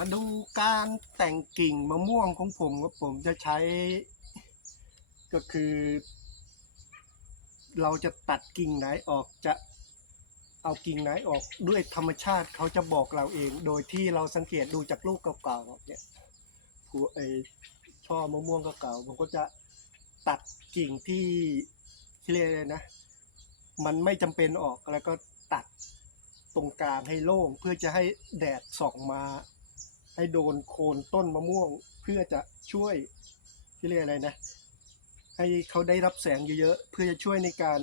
มาดูการแต่งกิ่งมะม่วงของผมครับผมจะใช้ ก็คือ เราจะตัดกิ่งไหนออกจะเอากิ่งไหนออกด้วยธรรมชาติเขาจะบอกเราเอง โดยที่เราสังเกตดูจากลูกเก่าๆเนี่ยผู้ไอช่อมะม่วงเก่าๆผมก็จะตัดกิ่งที่ที่เรียกอะไรนะ มันไม่จำเป็นออกแล้วก็ตัดตรงกลางให้โล่งเพื่อจะให้แดดส่องมา ให้โดนโคนต้นมะม่วงเพื่อจะช่วยที่เรียกอะไรนะ ให้เขาได้รับแสงเยอะๆเพื่อจะช่วยในการ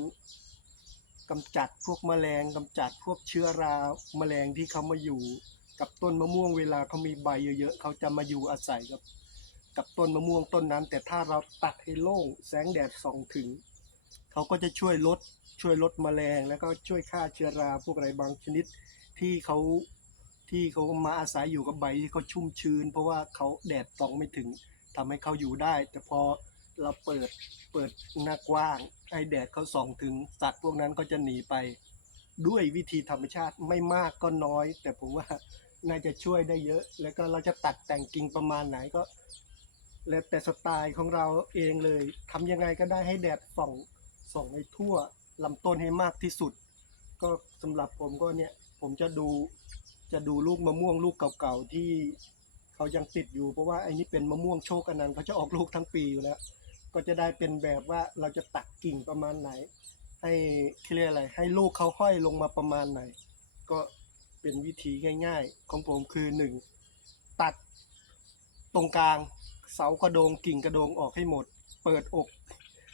กำจัดพวกแมลงกำจัดพวกเชื้อราแมลงที่เขามาอยู่กับต้นมะม่วงเวลาเขามีใบเยอะๆเขาจะมาอยู่อาศัยกับ กับต้นมะม่วงต้นนั้น แต่ถ้าเราตัดให้โล่งแสงแดดส่องถึง เขาก็จะช่วยลดช่วยลดแมลงแล้วก็ช่วยฆ่าเชื้อราพวกอะไรบางชนิดที่เขา ที่เขามาอาศัยอยู่กับใบที่เขาชุ่มชื้น เพราะว่าเขาแดดส่องไม่ถึงทำให้เขาอยู่ได้ แต่พอเราเปิดเปิดหน้ากว้างให้แดดเขาส่องถึงสัตว์พวกนั้นก็จะหนีไป ด้วยวิธีธรรมชาติไม่มากก็น้อย แต่ผมว่าน่าจะช่วยได้เยอะ แล้วก็เราจะตัดแต่งกิ่งประมาณไหนก็ แล้วแต่สไตล์ของเราเองเลยทำยังไงก็ได้ให้แดดส่องส่องให้ทั่วลำต้นให้มากที่สุด ก็สำหรับผมก็เนี่ย ผมจะดู จะดูลูกมะม่วงลูกเก่าๆที่เขายังติดอยู่เพราะว่าไอ้นี่เป็นมะม่วงโชคอนันต์เขาจะออกลูกทั้งปีอยู่แล้วก็จะได้เป็นแบบว่าเราจะตัดกิ่งประมาณไหน ให้เรียกอะไร ให้ลูกเขาห้อยลงมาประมาณไหน ก็เป็นวิธีง่าย ๆ ของผมคือหนึ่งตัดตรงกลางเสากระโดงกิ่งกระโดงออกให้หมด เปิดอก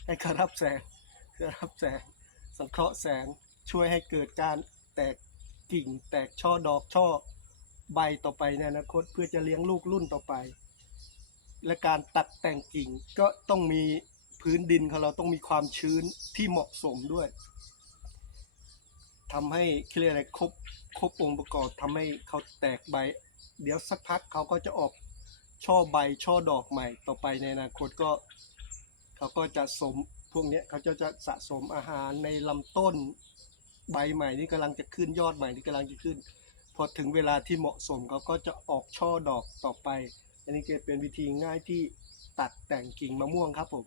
ให้เขารับแสงเขารับแสงสังเคราะห์แสงช่วยให้เกิดการแตก กิ่ง แตกช่อดอกช่อใบต่อไปในอนาคตเพื่อจะเลี้ยงลูกรุ่นต่อไป และการตัดแต่งกิ่งก็ต้องมีพื้นดินของเราต้องมีความชื้นที่เหมาะสมด้วยทำให้เขาเรียกอะไรครบครบองค์ประกอบทำให้เขาแตกใบ เดี๋ยวสักพักเขาก็จะออกช่อใบช่อดอกใหม่ต่อไปในอนาคตก็ เขาก็จะสมพวกนี้เขาจะจะสะสมอาหารในลำต้น ใบใหม่นี่กำลังจะขึ้นยอดใหม่นี่กำลังจะขึ้น พอถึงเวลาที่เหมาะสมเขาก็จะออกช่อดอกต่อไป อันนี้ก็เป็นวิธีง่ายที่ตัดแต่งกิ่งมะม่วงครับผม